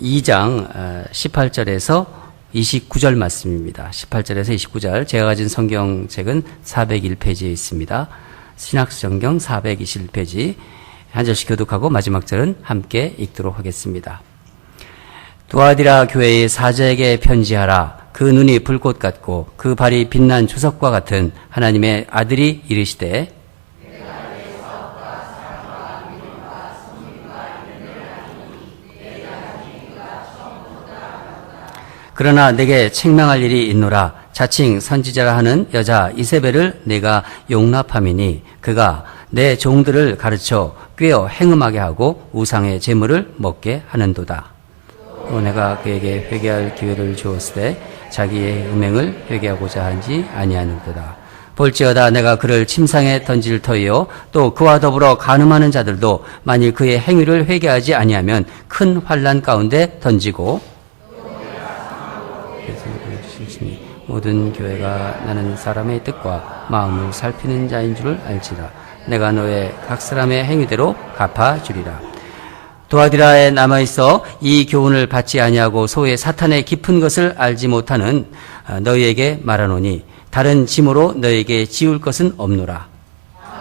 2장 18절에서 29절 말씀입니다. 18절에서 29절. 제가 가진 성경책은 401페이지에 있습니다. 신약성경 421페이지. 한 절씩 교독하고 마지막 절은 함께 읽도록 하겠습니다. 두아디라 교회의 사자에게 편지하라. 그 눈이 불꽃 같고 그 발이 빛난 주석과 같은 하나님의 아들이 이르시되 그러나 내게 책망할 일이 있노라. 자칭 선지자라 하는 여자 이세벨을 내가 용납함이니 그가 내 종들을 가르쳐 꾀어 행음하게 하고 우상의 제물을 먹게 하는도다. 또 내가 그에게 회개할 기회를 주었을 때 자기의 음행을 회개하고자 하지 아니하는도다. 볼지어다 내가 그를 침상에 던질 터이요 또 그와 더불어 간음하는 자들도 만일 그의 행위를 회개하지 아니하면 큰 환난 가운데 던지고 모든 교회가 나는 사람의 뜻과 마음을 살피는 자인 줄을 알지라. 내가 너의 각 사람의 행위대로 갚아주리라. 두아디라에 남아있어 이 교훈을 받지 아니하고 소의 사탄의 깊은 것을 알지 못하는 너희에게 말하노니 다른 짐으로 너희에게 지울 것은 없노라.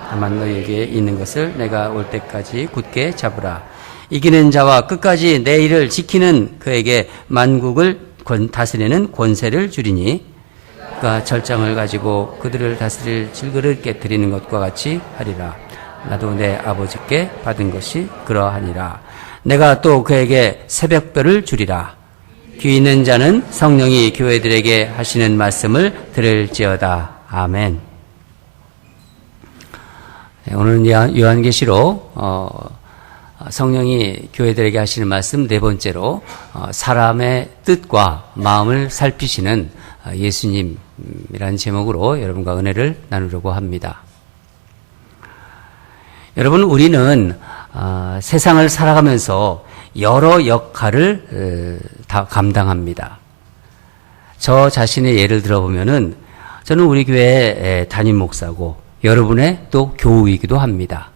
다만 너희에게 있는 것을 내가 올 때까지 굳게 잡으라. 이기는 자와 끝까지 내 일을 지키는 그에게 만국을 다스리는 권세를 주리니 그가 절장을 가지고 그들을 다스릴 질그릇 깨뜨리는 것과 같이 하리라. 나도 내 아버지께 받은 것이 그러하니라. 내가 또 그에게 새벽별을 주리라. 귀 있는 자는 성령이 교회들에게 하시는 말씀을 들을지어다. 아멘. 오늘은 요한계시록 성령이 교회들에게 하시는 말씀 네 번째로 사람의 뜻과 마음을 살피시는 예수님이라는 제목으로 여러분과 은혜를 나누려고 합니다. 여러분, 우리는 세상을 살아가면서 여러 역할을 다 감당합니다. 저 자신의 예를 들어보면은 저는 우리 교회 담임 목사고 여러분의 또 교우이기도 합니다.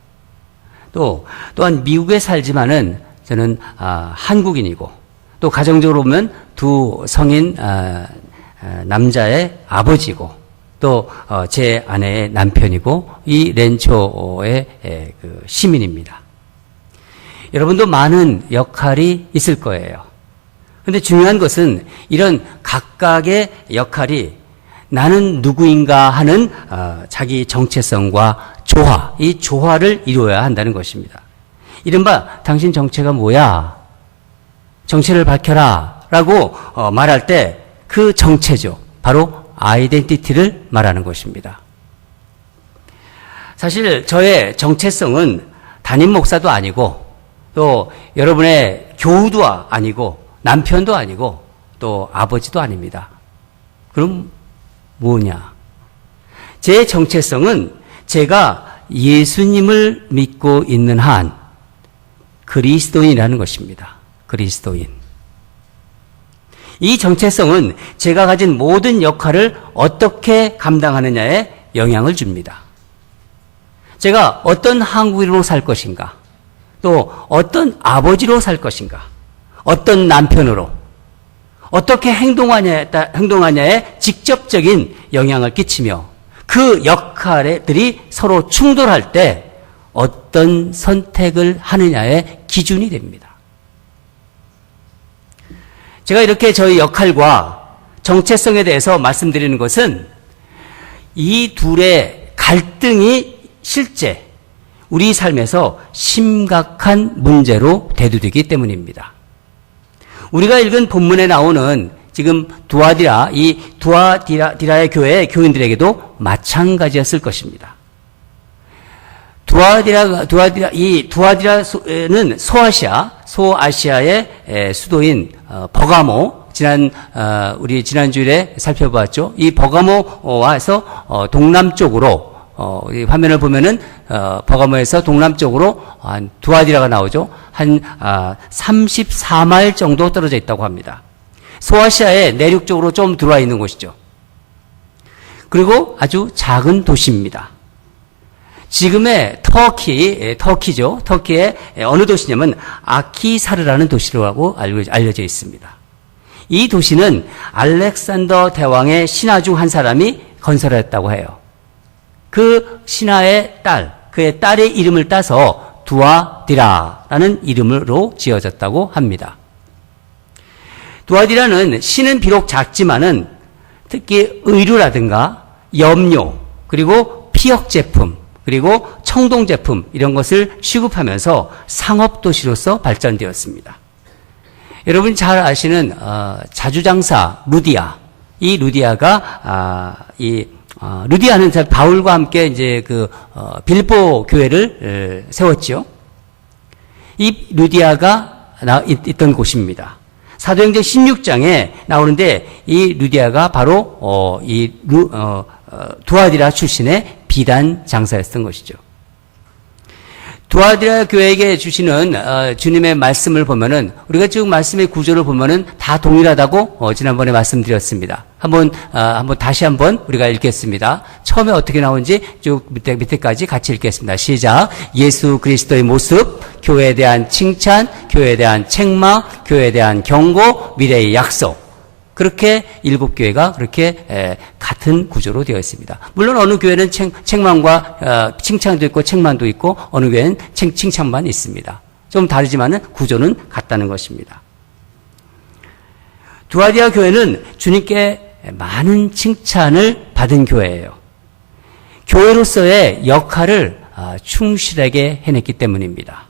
또한 미국에 살지만은 저는 한국인이고 또 가정적으로 보면 두 성인 남자의 아버지고 또 제 아내의 남편이고 이 렌초의 그 시민입니다. 여러분도 많은 역할이 있을 거예요. 그런데 중요한 것은 이런 각각의 역할이 나는 누구인가 하는 자기 정체성과 조화, 이 조화를 이루어야 한다는 것입니다. 이른바 당신 정체가 뭐야? 정체를 밝혀라 라고 말할 때 그 정체죠. 바로 아이덴티티를 말하는 것입니다. 사실 저의 정체성은 담임 목사도 아니고 또 여러분의 교우도 아니고 남편도 아니고 또 아버지도 아닙니다. 그럼 뭐냐? 제 정체성은 제가 예수님을 믿고 있는 한 그리스도인이라는 것입니다. 그리스도인. 이 정체성은 제가 가진 모든 역할을 어떻게 감당하느냐에 영향을 줍니다. 제가 어떤 한국인으로 살 것인가, 또 어떤 아버지로 살 것인가, 어떤 남편으로, 어떻게 행동하냐에 직접적인 영향을 끼치며 그 역할들이 서로 충돌할 때 어떤 선택을 하느냐의 기준이 됩니다. 제가 이렇게 저희 역할과 정체성에 대해서 말씀드리는 것은 이 둘의 갈등이 실제 우리 삶에서 심각한 문제로 대두되기 때문입니다. 우리가 읽은 본문에 나오는 지금 두아디라의 교회의 교인들에게도 마찬가지였을 것입니다. 두아디라는 소아시아의 수도인 버가모, 우리 지난주일에 살펴보았죠. 이 버가모와에서 동남쪽으로, 이 화면을 보면은, 버가모에서 동남쪽으로 두아디라가 나오죠. 한 34마일 정도 떨어져 있다고 합니다. 소아시아의 내륙 쪽으로 좀 들어와 있는 곳이죠. 그리고 아주 작은 도시입니다. 지금의 터키죠. 터키의 어느 도시냐면 아키사르라는 도시라고 알려져 있습니다. 이 도시는 알렉산더 대왕의 신하 중 한 사람이 건설했다고 해요. 그 신하의 그의 딸의 이름을 따서 두아디라라는 이름으로 지어졌다고 합니다. 두아디라는 신은 비록 작지만은 특히 의류라든가 염료, 그리고 피혁 제품, 그리고 청동 제품 이런 것을 취급하면서 상업 도시로서 발전되었습니다. 여러분 잘 아시는 자주장사 루디아, 이 루디아가 루디아는 바울과 함께 이제 빌립보 교회를 세웠죠. 이 루디아가 있던 곳입니다. 사도행전 16장에 나오는데 이 루디아가 바로 두아디라 출신의 비단 장사였던 것이죠. 두아디라 교회에게 주시는 주님의 말씀을 보면은 우리가 지금 말씀의 구조를 보면은 다 동일하다고 지난번에 말씀드렸습니다. 한번 다시 한번 우리가 읽겠습니다. 처음에 어떻게 나오는지 쭉 밑에까지 같이 읽겠습니다. 시작. 예수 그리스도의 모습, 교회에 대한 칭찬, 교회에 대한 책망, 교회에 대한 경고, 미래의 약속. 그렇게 7교회가 그렇게 같은 구조로 되어 있습니다. 물론 어느 교회는 책망과 칭찬도 있고 책망도 있고 어느 교회는 칭찬만 있습니다. 좀 다르지만은 구조는 같다는 것입니다. 두아디아 교회는 주님께 많은 칭찬을 받은 교회예요. 교회로서의 역할을 충실하게 해냈기 때문입니다.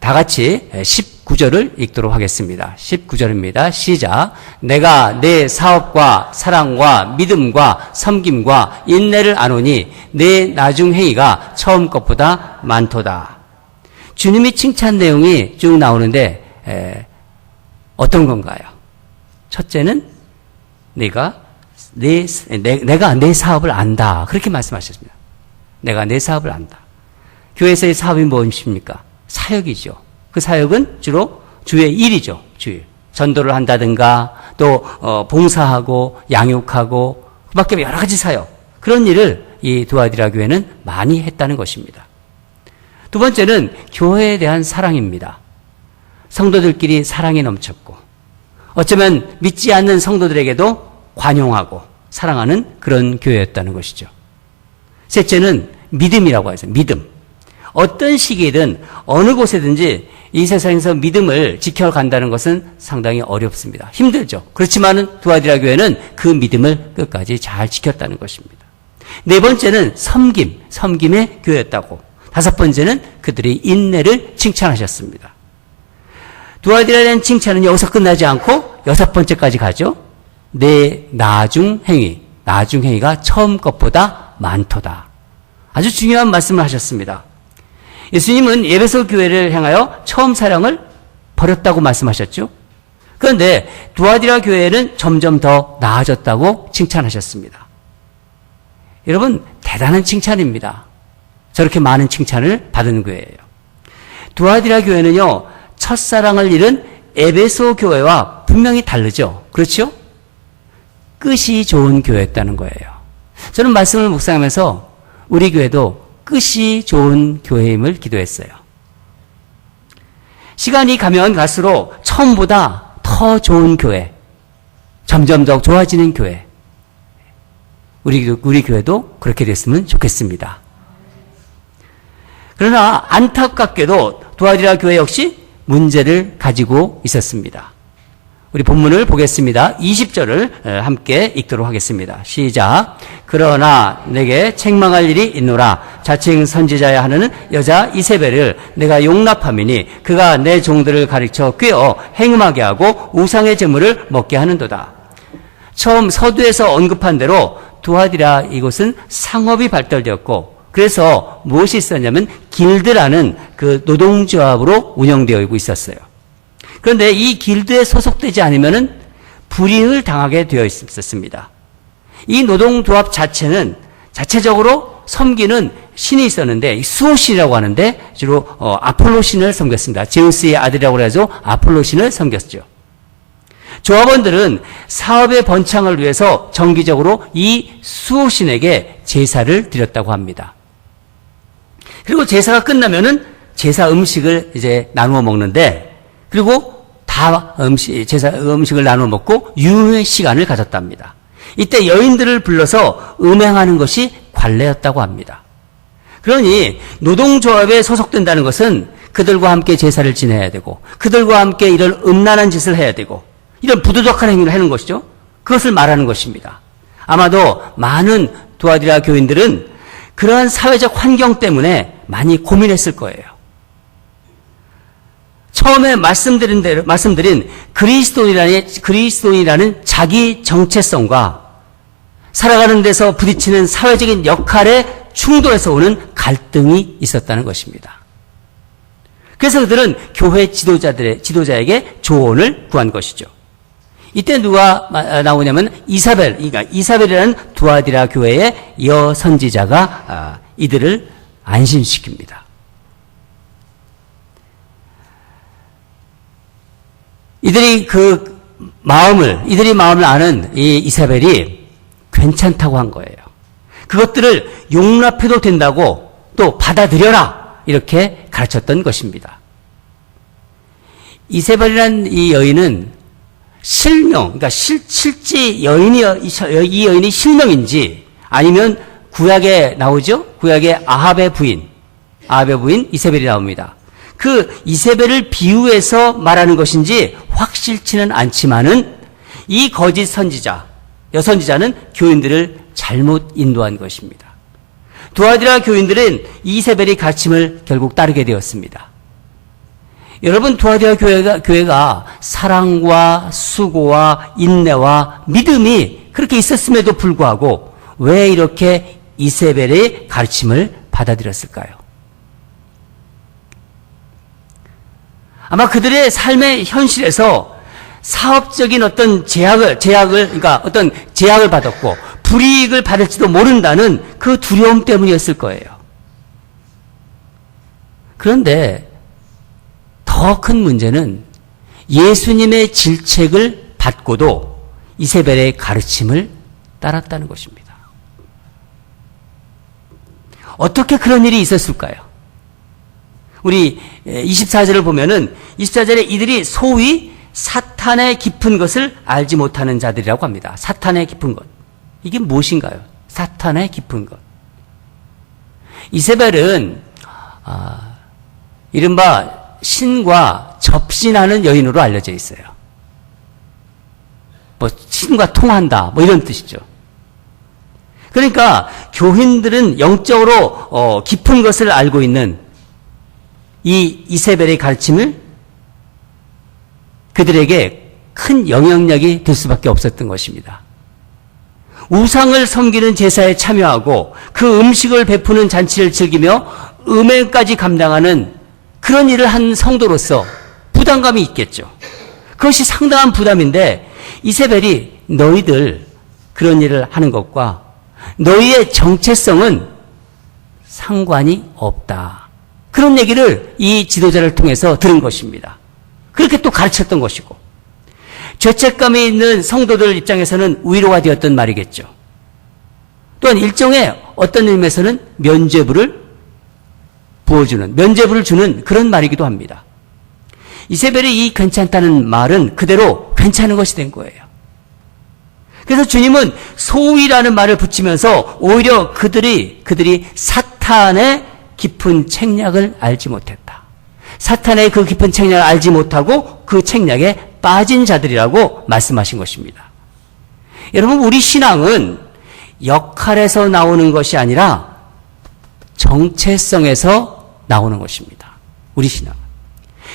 다 같이 19절을 읽도록 하겠습니다. 19절입니다. 시작. 내가 내 사업과 사랑과 믿음과 섬김과 인내를 아노니 내 나중 행위가 처음 것보다 많도다. 주님이 칭찬 내용이 쭉 나오는데 어떤 건가요? 첫째는 내가 내 사업을 안다. 그렇게 말씀하셨습니다. 내가 내 사업을 안다. 교회에서의 사업이 무엇입니까? 사역이죠. 그 사역은 주로 주의 일이죠. 주일. 전도를 한다든가 또 봉사하고 양육하고 그밖에 여러 가지 사역. 그런 일을 이 두아디라 교회는 많이 했다는 것입니다. 두 번째는 교회에 대한 사랑입니다. 성도들끼리 사랑이 넘쳤고 어쩌면 믿지 않는 성도들에게도 관용하고 사랑하는 그런 교회였다는 것이죠. 셋째는 믿음이라고 하죠. 믿음. 어떤 시기든 어느 곳에든지 이 세상에서 믿음을 지켜간다는 것은 상당히 어렵습니다. 힘들죠. 그렇지만은 두아디라 교회는 그 믿음을 끝까지 잘 지켰다는 것입니다. 네 번째는 섬김의 교회였다고. 다섯 번째는 그들의 인내를 칭찬하셨습니다. 두아디라에 대한 칭찬은 여기서 끝나지 않고 여섯 번째까지 가죠. 내 나중 행위가 처음 것보다 많도다. 아주 중요한 말씀을 하셨습니다. 예수님은 에베소 교회를 향하여 처음 사랑을 버렸다고 말씀하셨죠. 그런데 두아디라 교회는 점점 더 나아졌다고 칭찬하셨습니다. 여러분 대단한 칭찬입니다. 저렇게 많은 칭찬을 받은 교회예요. 두아디라 교회는요. 첫사랑을 잃은 에베소 교회와 분명히 다르죠. 그렇죠? 끝이 좋은 교회였다는 거예요. 저는 말씀을 묵상하면서 우리 교회도 끝이 좋은 교회임을 기도했어요. 시간이 가면 갈수록 처음보다 더 좋은 교회, 점점 더 좋아지는 교회. 우리 교회도 그렇게 됐으면 좋겠습니다. 그러나 안타깝게도 두아디라 교회 역시 문제를 가지고 있었습니다. 우리 본문을 보겠습니다. 20절을 함께 읽도록 하겠습니다. 시작. 그러나 내게 책망할 일이 있노라. 자칭 선지자야 하는 여자 이세벨을 내가 용납함이니 그가 내 종들을 가르쳐 꾀어 행음하게 하고 우상의 제물을 먹게 하는도다. 처음 서두에서 언급한 대로 두아디라 이곳은 상업이 발달되었고 그래서 무엇이 있었냐면 길드라는 그 노동조합으로 운영되어 있었어요. 그런데 이 길드에 소속되지 않으면은 불이익을 당하게 되어 있었습니다. 이 노동조합 자체는 자체적으로 섬기는 신이 있었는데 수호신이라고 하는데 주로 아폴로신을 섬겼습니다. 제우스의 아들이라고 해서 아폴로신을 섬겼죠. 조합원들은 사업의 번창을 위해서 정기적으로 이 수호신에게 제사를 드렸다고 합니다. 그리고 제사가 끝나면은 제사 음식을 이제 나누어 먹는데, 그리고 다 제사 음식을 나누어 먹고 유흥의 시간을 가졌답니다. 이때 여인들을 불러서 음행하는 것이 관례였다고 합니다. 그러니 노동조합에 소속된다는 것은 그들과 함께 제사를 지내야 되고, 그들과 함께 이런 음란한 짓을 해야 되고, 이런 부도덕한 행위를 하는 것이죠. 그것을 말하는 것입니다. 아마도 많은 두아디라 교인들은 그러한 사회적 환경 때문에 많이 고민했을 거예요. 처음에 말씀드린 그리스도인이라는 자기 정체성과 살아가는 데서 부딪히는 사회적인 역할의 충돌에서 오는 갈등이 있었다는 것입니다. 그래서 그들은 교회 지도자에게 조언을 구한 것이죠. 이때 누가 나오냐면 이사벨이라는 두아디라 교회의 여선지자가 이들을 안심시킵니다. 이들이 마음을 아는 이 이사벨이 괜찮다고 한 거예요. 그것들을 용납해도 된다고, 또 받아들여라, 이렇게 가르쳤던 것입니다. 이세벨이라는 이 여인은 그러니까 실제 이 여인이 실명인지, 아니면 구약에 나오죠? 구약에 아합의 부인 이세벨이 나옵니다. 그 이세벨을 비유해서 말하는 것인지 확실치는 않지만은 이 거짓 여선지자는 교인들을 잘못 인도한 것입니다. 두아디라 교인들은 이세벨의 가르침을 결국 따르게 되었습니다. 여러분, 두아디라 교회가 사랑과 수고와 인내와 믿음이 그렇게 있었음에도 불구하고 왜 이렇게 이세벨의 가르침을 받아들였을까요? 아마 그들의 삶의 현실에서 사업적인 어떤 그러니까 어떤 제약을 받았고 불이익을 받을지도 모른다는 그 두려움 때문이었을 거예요. 그런데 더 큰 문제는 예수님의 질책을 받고도 이세벨의 가르침을 따랐다는 것입니다. 어떻게 그런 일이 있었을까요? 우리 24절을 보면은 24절에 이들이 소위 사탄의 깊은 것을 알지 못하는 자들이라고 합니다. 사탄의 깊은 것. 이게 무엇인가요? 사탄의 깊은 것. 이세벨은 이른바 신과 접신하는 여인으로 알려져 있어요. 신과 통한다, 이런 뜻이죠. 그러니까 교인들은 영적으로 깊은 것을 알고 있는 이 이세벨의 가르침을 그들에게 큰 영향력이 될 수밖에 없었던 것입니다. 우상을 섬기는 제사에 참여하고 그 음식을 베푸는 잔치를 즐기며 음행까지 감당하는 그런 일을 한 성도로서 부담감이 있겠죠. 그것이 상당한 부담인데 이세벨이 너희들 그런 일을 하는 것과 너희의 정체성은 상관이 없다. 그런 얘기를 이 지도자를 통해서 들은 것입니다. 그렇게 또 가르쳤던 것이고, 죄책감이 있는 성도들 입장에서는 위로가 되었던 말이겠죠. 또한 일종의 어떤 의미에서는 면죄부를 주는 그런 말이기도 합니다. 이세벨이 이 괜찮다는 말은 그대로 괜찮은 것이 된 거예요. 그래서 주님은 소위라는 말을 붙이면서 오히려 그들이 사탄의 깊은 책략을 알지 못했다. 사탄의 그 깊은 책략을 알지 못하고 그 책략에 빠진 자들이라고 말씀하신 것입니다. 여러분, 우리 신앙은 역할에서 나오는 것이 아니라 정체성에서 나오는 것입니다. 우리 신앙.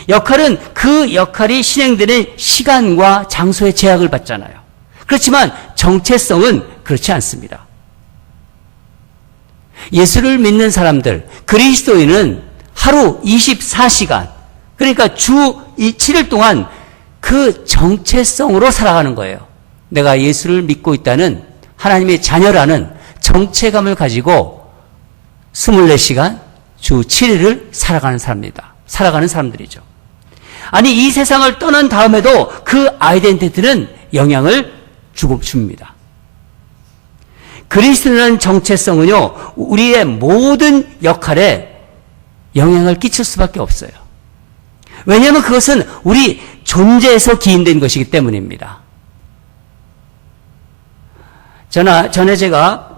역할은 그 역할이 실행되는 시간과 장소의 제약을 받잖아요. 그렇지만 정체성은 그렇지 않습니다. 예수를 믿는 사람들, 그리스도인은 하루 24시간, 그러니까 주 7일 동안 그 정체성으로 살아가는 거예요. 내가 예수를 믿고 있다는 하나님의 자녀라는 정체감을 가지고 24시간, 주 7일을 살아가는 사람들이죠. 아니, 이 세상을 떠난 다음에도 그 아이덴티티는 영향을 줍니다. 그리스도라는 정체성은요, 우리의 모든 역할에 영향을 끼칠 수밖에 없어요. 왜냐하면 그것은 우리 존재에서 기인된 것이기 때문입니다. 전에 제가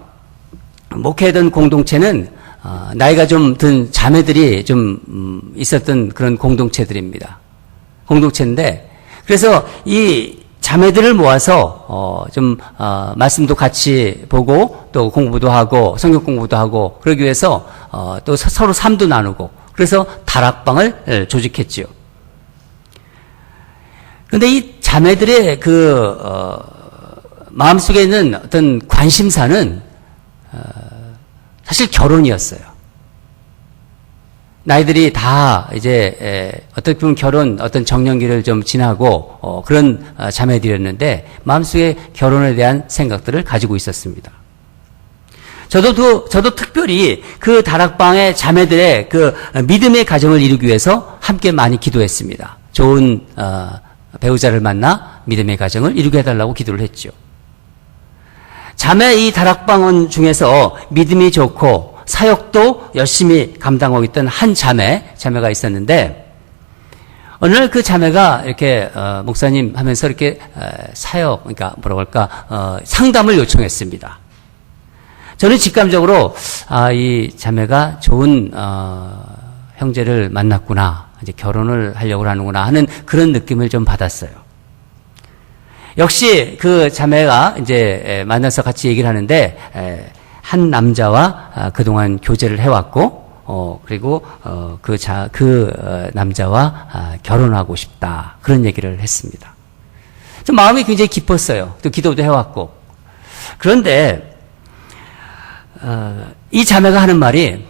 목회하던 공동체는 나이가 좀 든 자매들이 좀 있었던 그런 공동체들입니다. 공동체인데, 그래서 이 자매들을 모아서 말씀도 같이 보고 또 공부도 하고 성경 공부도 하고 그러기 위해서 또 서로 삶도 나누고 그래서 다락방을 조직했지요. 그런데 이 자매들의 마음속에 있는 어떤 관심사는 사실 결혼이었어요. 나이들이 다 이제 어떻게 보면 결혼 어떤 정년기를 좀 지나고 그런 자매들이었는데 마음속에 결혼에 대한 생각들을 가지고 있었습니다. 저도 특별히 그 다락방의 자매들의 그 믿음의 가정을 이루기 위해서 함께 많이 기도했습니다. 좋은 배우자를 만나 믿음의 가정을 이루게 해달라고 기도를 했죠. 자매 이 다락방원 중에서 믿음이 좋고 사역도 열심히 감당하고 있던 한 자매가 있었는데, 어느 날 그 자매가 이렇게 목사님 하면서 이렇게 사역, 그러니까 뭐라고 할까, 상담을 요청했습니다. 저는 직감적으로 이 자매가 좋은 형제를 만났구나, 이제 결혼을 하려고 하는구나 하는 그런 느낌을 좀 받았어요. 역시 그 자매가 이제 만나서 같이 얘기를 하는데, 한 남자와 그동안 교제를 해왔고, 그리고 그 남자와 결혼하고 싶다, 그런 얘기를 했습니다. 좀 마음이 굉장히 기뻤어요. 또 기도도 해왔고. 그런데 이 자매가 하는 말이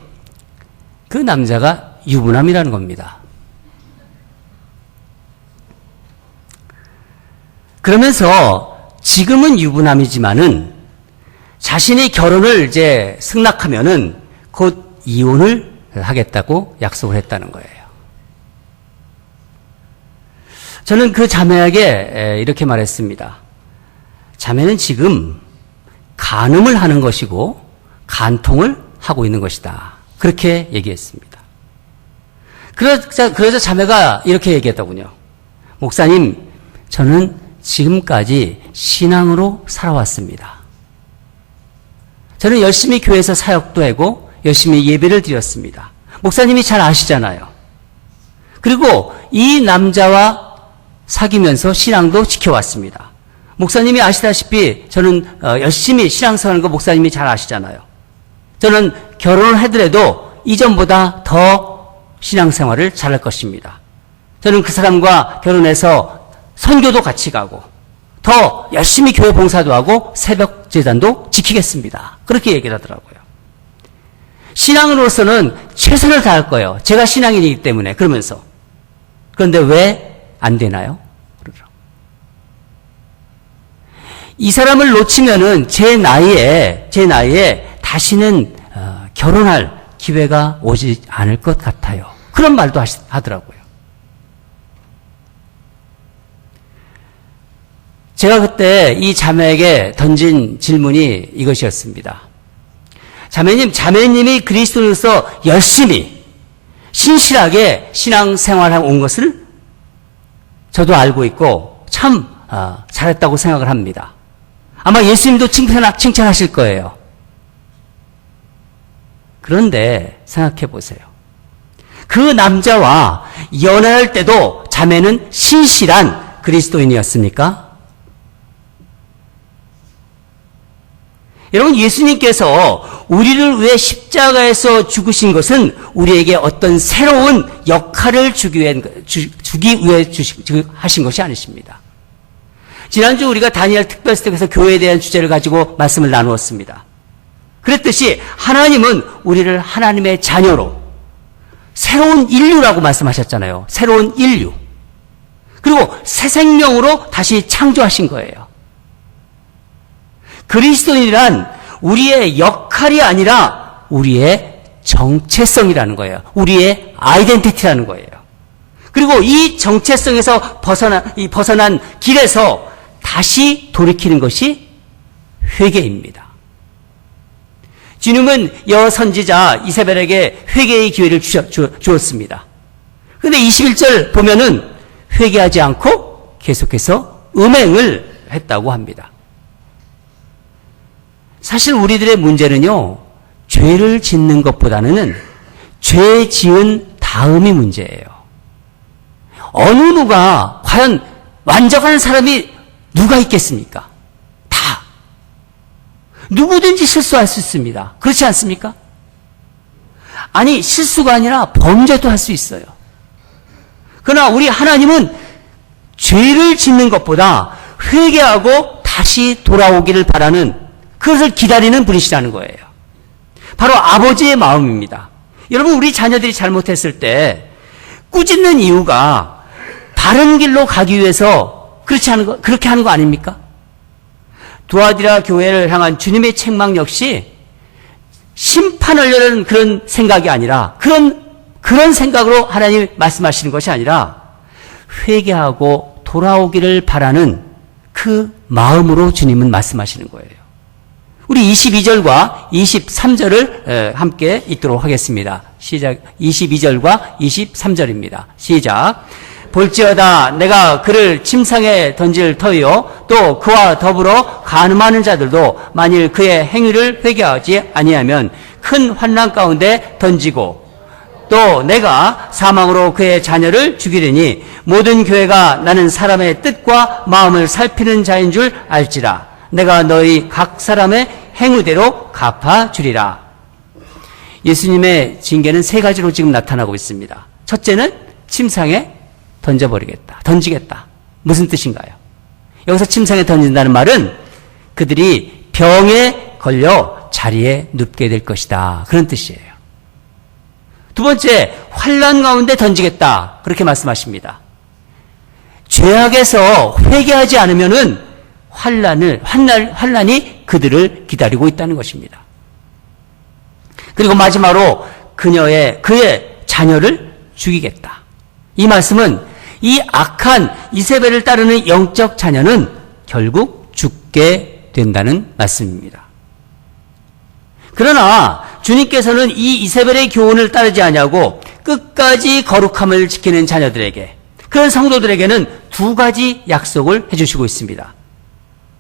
그 남자가 유부남이라는 겁니다. 그러면서 지금은 유부남이지만은 자신이 결혼을 이제 승낙하면은 곧 이혼을 하겠다고 약속을 했다는 거예요. 저는 그 자매에게 이렇게 말했습니다. 자매는 지금 간음을 하는 것이고 간통을 하고 있는 것이다. 그렇게 얘기했습니다. 그러자 자매가 이렇게 얘기했더군요. 목사님, 저는 지금까지 신앙으로 살아왔습니다. 저는 열심히 교회에서 사역도 하고 열심히 예배를 드렸습니다. 목사님이 잘 아시잖아요. 그리고 이 남자와 사귀면서 신앙도 지켜왔습니다. 목사님이 아시다시피 저는 열심히 신앙생활하는 거 목사님이 잘 아시잖아요. 저는 결혼을 하더라도 이전보다 더 신앙생활을 잘할 것입니다. 저는 그 사람과 결혼해서 선교도 같이 가고 더 열심히 교회 봉사도 하고 새벽 제단도 지키겠습니다. 그렇게 얘기를 하더라고요. 신앙으로서는 최선을 다할 거예요. 제가 신앙인이기 때문에. 그러면서. 그런데 왜 안 되나요? 그러죠. 이 사람을 놓치면은 제 나이에 다시는 결혼할 기회가 오지 않을 것 같아요. 그런 말도 하더라고요. 제가 그때 이 자매에게 던진 질문이 이것이었습니다. 자매님이 그리스도인으로서 열심히 신실하게 신앙생활하고 온 것을 저도 알고 있고 참 잘했다고 생각을 합니다. 아마 예수님도 칭찬하실 거예요. 그런데 생각해 보세요. 그 남자와 연애할 때도 자매는 신실한 그리스도인이었습니까? 여러분, 예수님께서 우리를 위해 십자가에서 죽으신 것은 우리에게 어떤 새로운 역할을 주기 위해 하신 것이 아니십니다. 지난주 우리가 다니엘 특별스택에서 교회에 대한 주제를 가지고 말씀을 나누었습니다. 그랬듯이 하나님은 우리를 하나님의 자녀로 새로운 인류라고 말씀하셨잖아요. 새로운 인류. 그리고 새 생명으로 다시 창조하신 거예요. 그리스도인이란 우리의 역할이 아니라 우리의 정체성이라는 거예요. 우리의 아이덴티티라는 거예요. 그리고 이 정체성에서 벗어난 길에서 다시 돌이키는 것이 회개입니다. 주님은 여선지자 이세벨에게 회개의 기회를 주었습니다. 그런데 21절 보면은 회개하지 않고 계속해서 음행을 했다고 합니다. 사실 우리들의 문제는요, 죄를 짓는 것보다는 죄 지은 다음이 문제예요. 어느 누가 과연 완벽한 사람이 누가 있겠습니까? 다. 누구든지 실수할 수 있습니다. 그렇지 않습니까? 아니, 실수가 아니라 범죄도 할 수 있어요. 그러나 우리 하나님은 죄를 짓는 것보다 회개하고 다시 돌아오기를 바라는, 그것을 기다리는 분이시라는 거예요. 바로 아버지의 마음입니다. 여러분, 우리 자녀들이 잘못했을 때 꾸짖는 이유가 바른 길로 가기 위해서 그렇게 하는 거 아닙니까? 두아디라 교회를 향한 주님의 책망 역시 심판하려는 그런 생각이 아니라, 그런 생각으로 하나님이 말씀하시는 것이 아니라 회개하고 돌아오기를 바라는 그 마음으로 주님은 말씀하시는 거예요. 우리 22절과 23절을 함께 읽도록 하겠습니다. 시작. 22절과 23절입니다. 시작. 볼지어다 내가 그를 침상에 던질 터이요 또 그와 더불어 간음하는 자들도 만일 그의 행위를 회개하지 아니하면 큰 환난 가운데 던지고, 또 내가 사망으로 그의 자녀를 죽이려니 모든 교회가 나는 사람의 뜻과 마음을 살피는 자인 줄 알지라. 내가 너희 각 사람의 행위대로 갚아주리라. 예수님의 징계는 세 가지로 지금 나타나고 있습니다. 첫째는 침상에 던지겠다. 무슨 뜻인가요? 여기서 침상에 던진다는 말은 그들이 병에 걸려 자리에 눕게 될 것이다, 그런 뜻이에요. 두 번째, 환난 가운데 던지겠다, 그렇게 말씀하십니다. 죄악에서 회개하지 않으면은 환난이 그들을 기다리고 있다는 것입니다. 그리고 마지막으로 그의 자녀를 죽이겠다. 이 말씀은 이 악한 이세벨을 따르는 영적 자녀는 결국 죽게 된다는 말씀입니다. 그러나 주님께서는 이 이세벨의 교훈을 따르지 아니하고 끝까지 거룩함을 지키는 자녀들에게, 그런 성도들에게는 두 가지 약속을 해주시고 있습니다.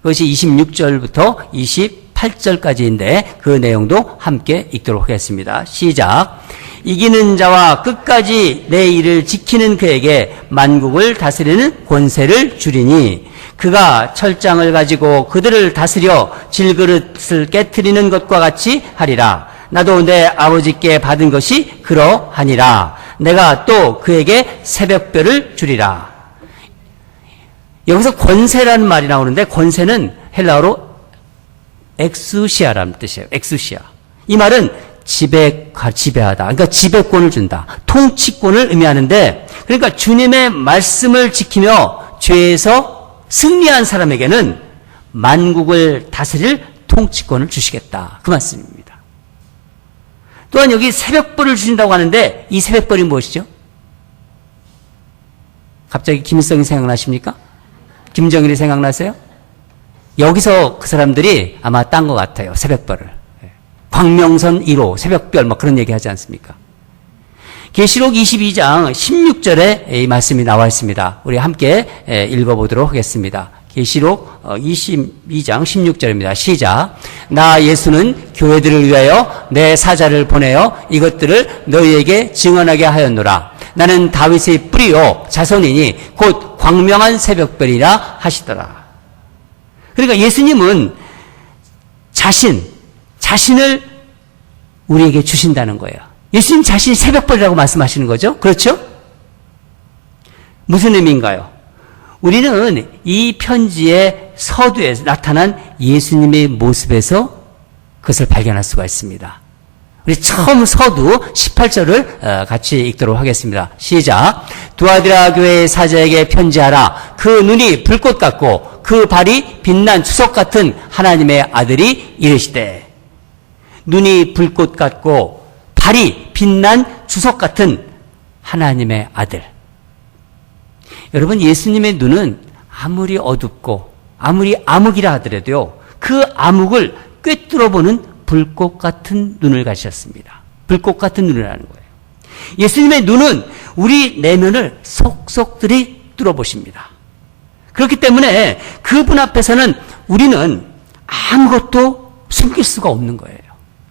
그것이 26절부터 28절까지인데 그 내용도 함께 읽도록 하겠습니다. 시작. 이기는 자와 끝까지 내 일을 지키는 그에게 만국을 다스리는 권세를 주리니 그가 철장을 가지고 그들을 다스려 질그릇을 깨트리는 것과 같이 하리라. 나도 내 아버지께 받은 것이 그러하니라. 내가 또 그에게 새벽별을 주리라. 여기서 권세라는 말이 나오는데, 권세는 헬라어로 엑수시아라는 뜻이에요. 엑수시아. 이 말은 지배하다. 그러니까 지배권을 준다. 통치권을 의미하는데, 그러니까 주님의 말씀을 지키며 죄에서 승리한 사람에게는 만국을 다스릴 통치권을 주시겠다, 그 말씀입니다. 또한 여기 새벽벌을 주신다고 하는데, 이 새벽벌이 무엇이죠? 갑자기 김일성이 생각나십니까? 김정일이 생각나세요? 여기서 그 사람들이 아마 딴 것 같아요. 새벽별을. 광명선 1호, 새벽별, 그런 얘기 하지 않습니까? 계시록 22장 16절에 이 말씀이 나와 있습니다. 우리 함께 읽어보도록 하겠습니다. 계시록 22장 16절입니다. 시작. 나 예수는 교회들을 위하여 내 사자를 보내어 이것들을 너희에게 증언하게 하였노라. 나는 다윗의 뿌리요 자손이니 곧 광명한 새벽별이라 하시더라. 그러니까 예수님은 자신을 우리에게 주신다는 거예요. 예수님 자신이 새벽별이라고 말씀하시는 거죠. 그렇죠? 무슨 의미인가요? 우리는 이 편지의 서두에 나타난 예수님의 모습에서 그것을 발견할 수가 있습니다. 우리 처음 서두 18절을 같이 읽도록 하겠습니다. 시작. 두아디라 교회의 사자에게 편지하라. 그 눈이 불꽃 같고 그 발이 빛난 주석 같은 하나님의 아들이 이르시되. 눈이 불꽃 같고 발이 빛난 주석 같은 하나님의 아들. 여러분, 예수님의 눈은 아무리 어둡고 아무리 암흑이라 하더라도요, 그 암흑을 꿰뚫어보는 불꽃 같은 눈을 가지셨습니다. 불꽃 같은 눈이라는 거예요. 예수님의 눈은 우리 내면을 속속들이 뚫어보십니다. 그렇기 때문에 그분 앞에서는 우리는 아무것도 숨길 수가 없는 거예요.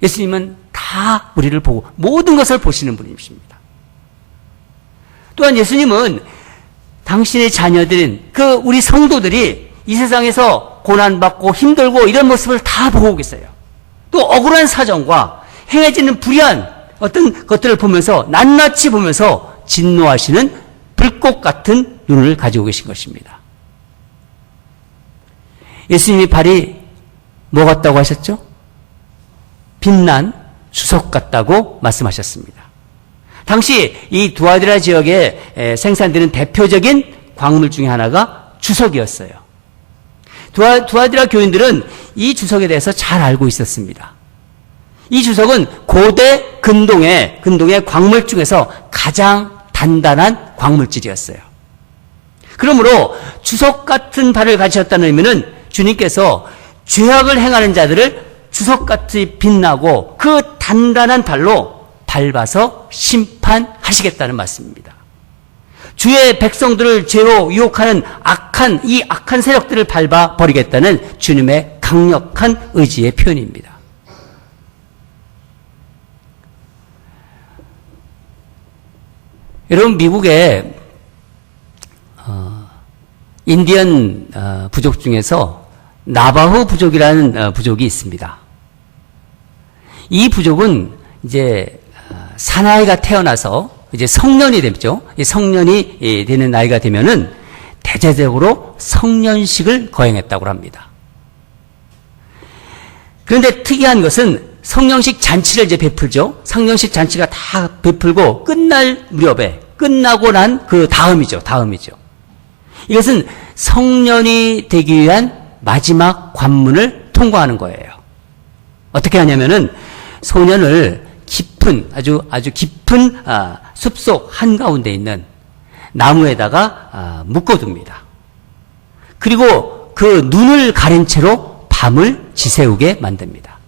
예수님은 다 우리를 보고 모든 것을 보시는 분이십니다. 또한 예수님은 당신의 자녀들인 우리 성도들이 이 세상에서 고난받고 힘들고 이런 모습을 다 보고 계세요. 또 억울한 사정과 행해지는 불의한 어떤 것들을 보면서 낱낱이 보면서 진노하시는 불꽃 같은 눈을 가지고 계신 것입니다. 예수님이 발이 뭐 같다고 하셨죠? 빛난 주석 같다고 말씀하셨습니다. 당시 이 두아디라 지역에 생산되는 대표적인 광물 중에 하나가 주석이었어요. 두아디라 교인들은 이 주석에 대해서 잘 알고 있었습니다. 이 주석은 고대 근동의 광물 중에서 가장 단단한 광물질이었어요. 그러므로 주석 같은 발을 가지셨다는 의미는 주님께서 죄악을 행하는 자들을 주석같이 빛나고 그 단단한 발로 밟아서 심판하시겠다는 말씀입니다. 주의 백성들을 죄로 유혹하는 이 악한 세력들을 밟아 버리겠다는 주님의 강력한 의지의 표현입니다. 여러분, 미국의 인디언 부족 중에서 나바호 부족이라는 부족이 있습니다. 이 부족은 이제 사나이가 태어나서 이제 성년이 되죠. 성년이 되는 나이가 되면은 대대적으로 성년식을 거행했다고 합니다. 그런데 특이한 것은 성년식 잔치를 이제 베풀죠. 성년식 잔치가 다 베풀고 끝날 무렵에 끝나고 난 그 다음이죠. 이것은 성년이 되기 위한 마지막 관문을 통과하는 거예요. 어떻게 하냐면은 소년을 아주 깊은 숲속 한가운데 있는 나무에다가 묶어둡니다. 그리고 그 눈을 가린 채로 밤을 지새우게 만듭니다.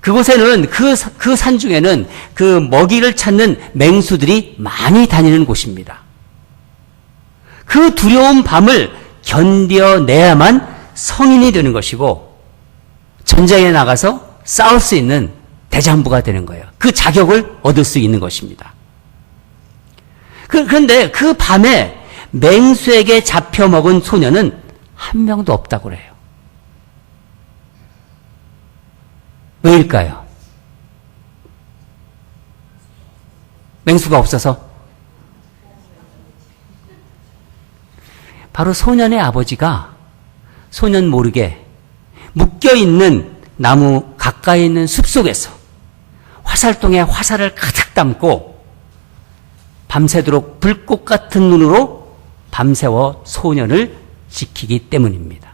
그곳에는 그 산중에는 그 먹이를 찾는 맹수들이 많이 다니는 곳입니다. 그 두려운 밤을 견뎌내야만 성인이 되는 것이고 전쟁에 나가서 싸울 수 있는 대장부가 되는 거예요. 그 자격을 얻을 수 있는 것입니다. 그런데 그 밤에 맹수에게 잡혀먹은 소년은 한 명도 없다고 그래요. 왜일까요? 맹수가 없어서? 바로 소년의 아버지가 소년 모르게 묶여있는 나무 가까이 있는 숲속에서 화살통에 화살을 가득 담고 밤새도록 불꽃 같은 눈으로 밤새워 소년을 지키기 때문입니다.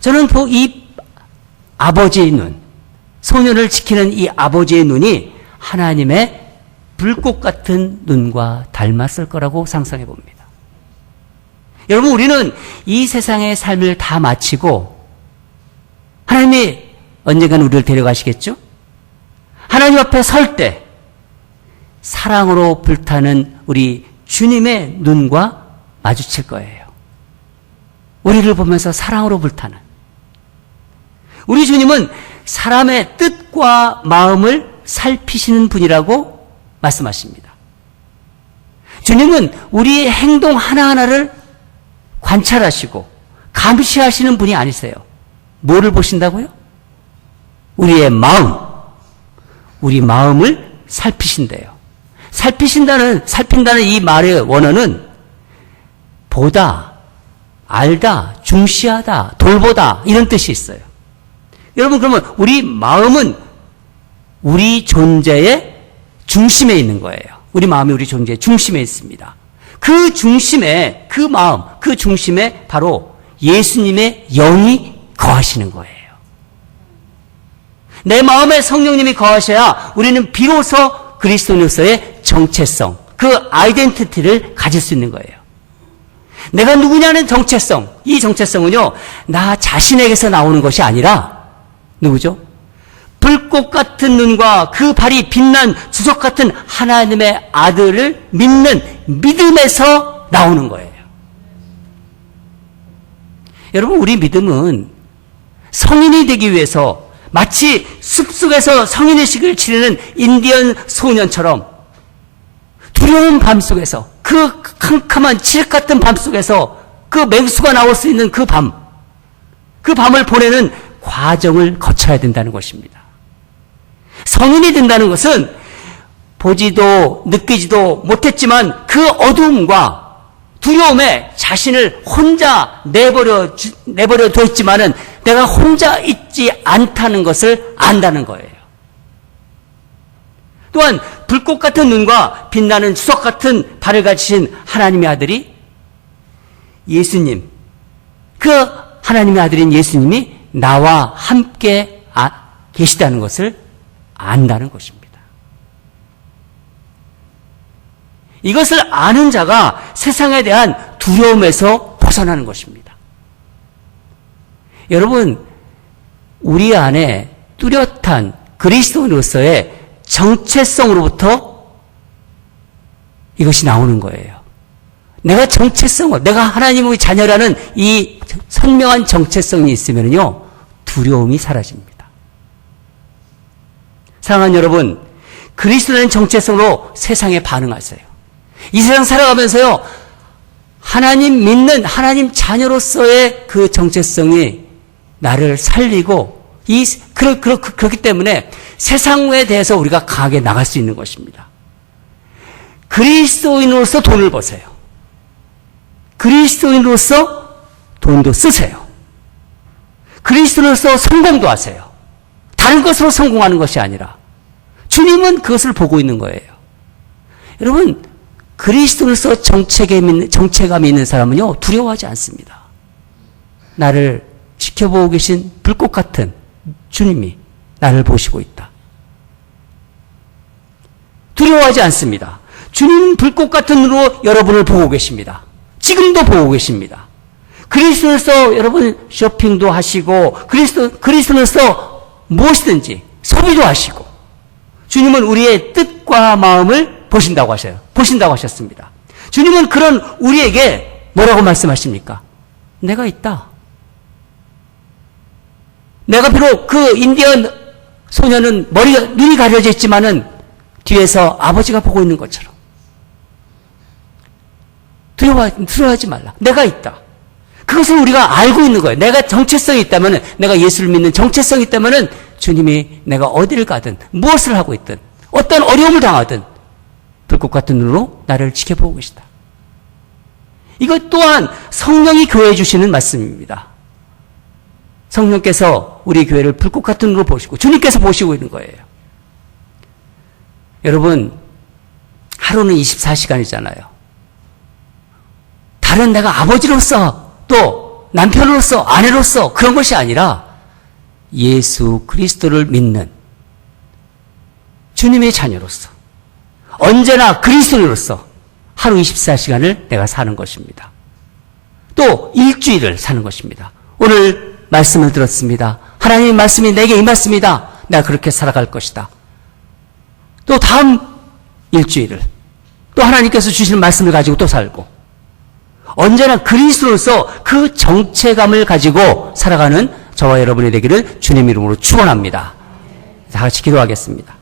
저는 이 아버지의 눈, 소년을 지키는 이 아버지의 눈이 하나님의 불꽃 같은 눈과 닮았을 거라고 상상해 봅니다. 여러분, 우리는 이 세상의 삶을 다 마치고 하나님이 언젠간 우리를 데려가시겠죠? 하나님 앞에 설 때 사랑으로 불타는 우리 주님의 눈과 마주칠 거예요. 우리를 보면서 사랑으로 불타는. 우리 주님은 사람의 뜻과 마음을 살피시는 분이라고 말씀하십니다. 주님은 우리의 행동 하나하나를 관찰하시고 감시하시는 분이 아니세요. 뭐를 보신다고요? 우리의 마음, 우리 마음을 살피신대요. 살핀다는 이 말의 원어는 보다, 알다, 중시하다, 돌보다 이런 뜻이 있어요. 여러분, 그러면 우리 마음은 우리 존재의 중심에 있는 거예요. 우리 마음이 우리 존재의 중심에 있습니다. 그 중심에, 그 마음, 그 중심에 바로 예수님의 영이 거하시는 거예요. 내 마음에 성령님이 거하셔야 우리는 비로소 그리스도인으로서의 정체성, 그 아이덴티티를 가질 수 있는 거예요. 내가 누구냐는 정체성, 이 정체성은요, 나 자신에게서 나오는 것이 아니라 누구죠? 불꽃 같은 눈과 그 발이 빛난 주석 같은 하나님의 아들을 믿는 믿음에서 나오는 거예요. 여러분, 우리 믿음은 성인이 되기 위해서 마치 숲속에서 성인의식을 치르는 인디언 소년처럼 두려운 밤 속에서, 그 캄캄한 칠흑 같은 밤 속에서 그 맹수가 나올 수 있는 그 밤을 보내는 과정을 거쳐야 된다는 것입니다. 성인이 된다는 것은 보지도 느끼지도 못했지만 그 어두움과 두려움에 자신을 혼자 내버려 뒀지만은 내가 혼자 있지 않다는 것을 안다는 거예요. 또한 불꽃 같은 눈과 빛나는 주석 같은 발을 가지신 하나님의 아들이 예수님, 그 하나님의 아들인 예수님이 나와 함께 계시다는 것을 안다는 것입니다. 이것을 아는 자가 세상에 대한 두려움에서 벗어나는 것입니다. 여러분, 우리 안에 뚜렷한 그리스도인으로서의 정체성으로부터 이것이 나오는 거예요. 내가 정체성을, 내가 하나님의 자녀라는 이 선명한 정체성이 있으면요, 두려움이 사라집니다. 사랑하는 여러분, 그리스도라는 정체성으로 세상에 반응하세요. 이 세상 살아가면서요, 하나님 믿는 하나님 자녀로서의 그 정체성이 나를 살리고, 그렇기 때문에 세상에 대해서 우리가 강하게 나갈 수 있는 것입니다. 그리스도인으로서 돈을 버세요. 그리스도인으로서 돈도 쓰세요. 그리스도인으로서 성공도 하세요. 다른 것으로 성공하는 것이 아니라 주님은 그것을 보고 있는 거예요. 여러분, 그리스도로서 정체감이 있는 사람은요, 두려워하지 않습니다. 나를 지켜보고 계신 불꽃 같은 주님이 나를 보시고 있다. 두려워하지 않습니다. 주님 불꽃 같은 눈으로 여러분을 보고 계십니다. 지금도 보고 계십니다. 그리스도로서 여러분 쇼핑도 하시고 그리스도로서 무엇이든지 소비도 하시고, 주님은 우리의 뜻과 마음을 보신다고 하셨습니다. 주님은 그런 우리에게 뭐라고 말씀하십니까? 내가 있다. 내가 비록 그 인디언 소년은 눈이 가려져 있지만은 뒤에서 아버지가 보고 있는 것처럼 두려워하지 말라. 내가 있다. 그것을 우리가 알고 있는 거예요. 내가 정체성이 있다면, 내가 예수를 믿는 정체성이 있다면 주님이 내가 어디를 가든 무엇을 하고 있든 어떤 어려움을 당하든 불꽃 같은 눈으로 나를 지켜보고 계시다. 이것 또한 성령이 교회에 주시는 말씀입니다. 성령께서 우리 교회를 불꽃 같은 눈으로 보시고 주님께서 보시고 있는 거예요. 여러분, 하루는 24시간이잖아요. 다른 내가 아버지로서 또 남편으로서 아내로서 그런 것이 아니라 예수 그리스도를 믿는 주님의 자녀로서 언제나 그리스도인으로서 하루 24시간을 내가 사는 것입니다. 또 일주일을 사는 것입니다. 오늘 말씀을 들었습니다. 하나님의 말씀이 내게 임했습니다. 내가 그렇게 살아갈 것이다. 또 다음 일주일을 또 하나님께서 주시는 말씀을 가지고 또 살고, 언제나 그리스도로서 그 정체감을 가지고 살아가는 저와 여러분이 되기를 주님 이름으로 축원합니다. 다 같이 기도하겠습니다.